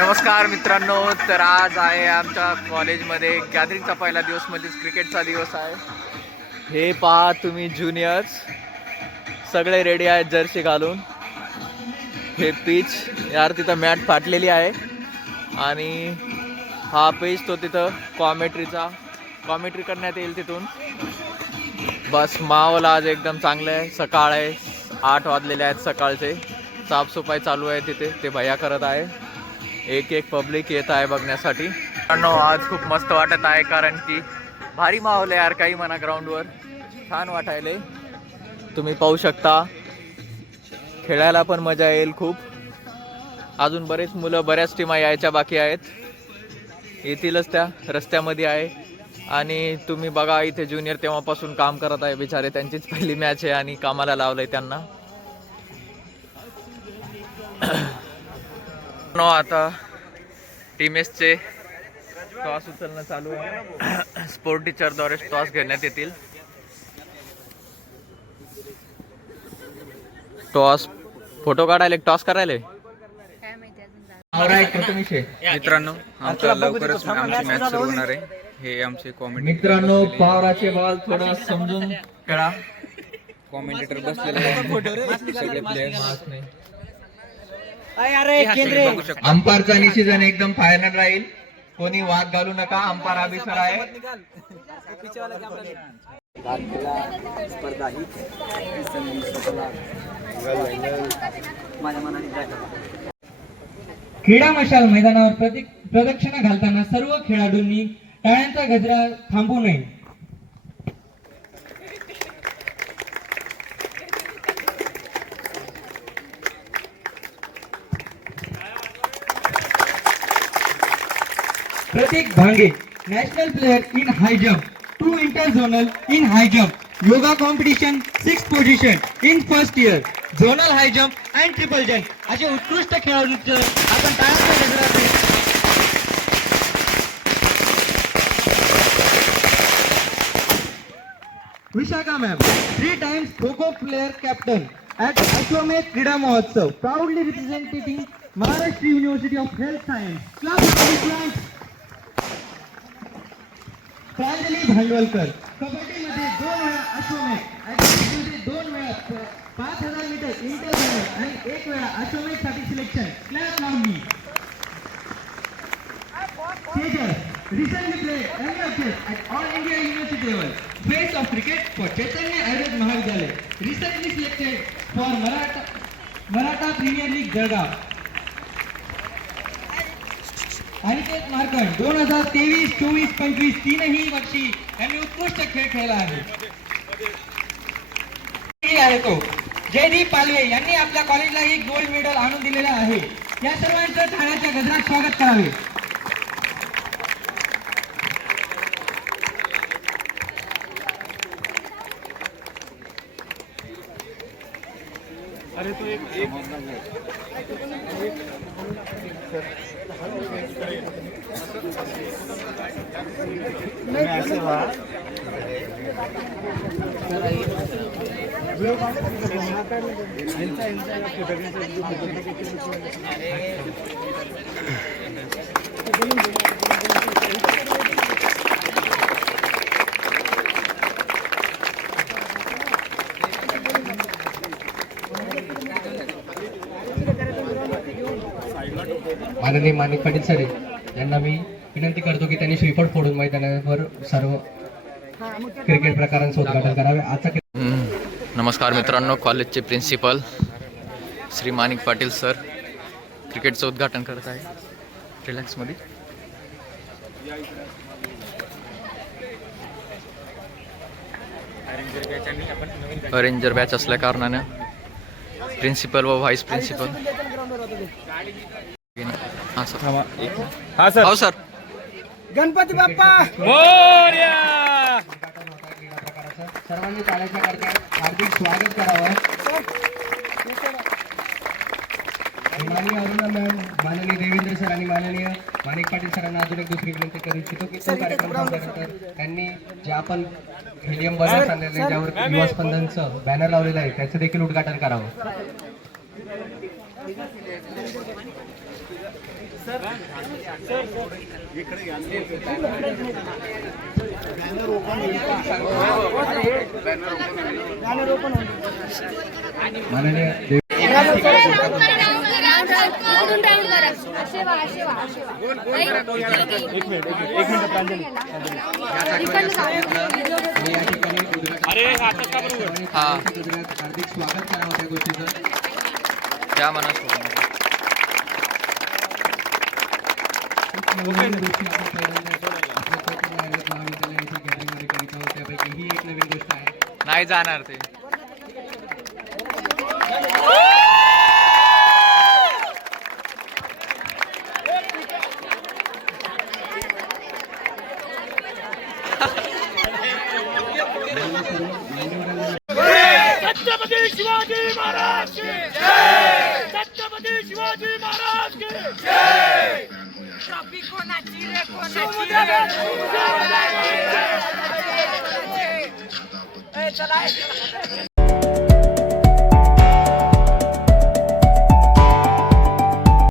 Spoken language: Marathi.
नमस्कार मित्रांनो, तर आज आहे आमच्या कॉलेजमध्ये गॅदरिंगचा पहिला दिवस, म्हणजेच क्रिकेटचा दिवस आहे. हे पहा तुम्ही, ज्युनियर्स सगळे रेडी आहेत जर्सी घालून. हे पिच यार, तिथं मॅट फाटलेली आहे आणि हा पेज तो तिथं कॉमेंट्री करण्यात येईल तिथून. बस माहोल आज एकदम चांगलं आहे. सकाळ आहे, 8 वाजलेले आहेत सकाळचे. साफसफाई चालू आहे तिथे, ते भैया करत आहे. एक पब्लिक येत आहे बघण्यासाठी. आज खूप मस्त वाटत आहे, कारण की भारी माहोल आहे यार. काही म्हणा, ग्राउंडवर छान वाटायले. तुम्ही पाहू शकता, खेळायला पण मजा येईल खूप. अजून बरेच मुलं, बऱ्याच टीमा यायच्या बाकी आहेत. येतीलच, त्या रस्त्यामध्ये आहे. आणि तुम्ही बघा, इथे ज्युनियर तेव्हापासून काम करत आहे बिचारे. त्यांचीच पहिली मॅच आहे आणि कामाला लावलंय त्यांना. आता टीम एसचे टॉस उचलणं चालू आहे. स्पोर्ट टीचरद्वारे टॉस घेण्यात येतील. टॉस फोटो काढायला, टॉस करायला. मित्रांनो, आमचा लवकरच आमची मॅच सुरू होणार आहे. हे आमचे कॉमेंटेटर. मित्रांनो, पावराचे बॉल थोडं समजून खेळा. कॉमेंटेटर बसलेले आहेत, सगळे प्लेयर्स. अंपायरचा डिसिजन एकदम फायनल राहील. कोणी वाद घालू नका. अंपायर अभिसर आहे. क्रीडा मशाल मैदानावर प्रदक्षिणा घालताना सर्व खेळाडूंनी टाळ्यांचा गजरा थांबवू नये. Prateek Bhange, national player in high jump, 2 interzonal in high jump, yoga competition 6th position in first year, zonal high jump and triple jump असे उत्कृष्ट खेळाडूंचं आपण टाळ्यांचा गजरा देऊ. Vishakha ma'am, 3 times kho kho player captain at Ashwamedh Krida Mahotsav, proudly representing Maharashtra university of health science. Pranjali Bhandwalkar, कबड्डीमध्ये 2 वेळा अश्वमेध, ॲथलेटिक्समध्ये 2 वेळा 5000 मीटर इंटरझोनल आणि 1 वेळा अश्वमेधसाठी सिलेक्शन. क्लॅप लावली. Tejas, recently played NFS at All India University level, face of cricket for Chaitanya Ayurved Mahavidyalaya, recently selected for Maratha Premier League Jalgaon. Aniket Markand, 2023, 24, 25 तीनही वर्षी यांनी उत्कृष्ट खेळ खेळला आहे. तो जयदीप पालवे यांनी आपल्या कॉलेजला एक गोल्ड मेडल आणून दिलेलं आहे. या सर्वांचं टाळ्याच्या गजरात स्वागत करावे. अरे तो एक माननीय माणिक पाटील सर यांना मी विनंती करतो की त्यांनी श्रीफळ फोडून मैदानावर सर्व क्रिकेट प्रकारांचं उद्घाटन करावे. आता नमस्कार मित्रांनो, कॉलेजचे प्रिन्सिपल श्री माणिक पाटील सर क्रिकेटचं उद्घाटन करत आहे. रिलॅक्समध्ये. अरेंजर बॅच असल्या कारणाने प्रिन्सिपल व व्हाईस प्रिन्सिपल. हा सर. हो सर. गणपती बाप्पा मोरया. सर्वांनी टाळ्याच्या गजरात हार्दिक स्वागत करावं. माननीय अरुणा मॅम, माननीय देवेंद्र सर आणि माननीय माणिक पाटील सरांना अजून एक दुसरी विनंती करू इच्छितो की तो कार्यक्रम संपल्यानंतर त्यांनी जे आपण हेलियम बलून्स आणलेले ज्यावर युवा स्पंदनचं बॅनर लावलेलं आहे त्याचं देखील उद्घाटन करावं. माननीय देव आणि या ठिकाणी हार्दिक स्वागत करावं त्या गोष्टीचं. त्या मनास नवीन गोष्टी आपण पहिल्यांदा आपल्या कोकण महाविद्यालयाच्या गॅदरिंगमध्ये करीत आहोत, त्यापैकी ही एक नवीन गोष्ट आहे. नाही जाणार ते. छत्रपती शिवाजी महाराज की जय. छत्रपती शिवाजी महाराज की जय. ट्रॉफी कोणाची रे कोणाची.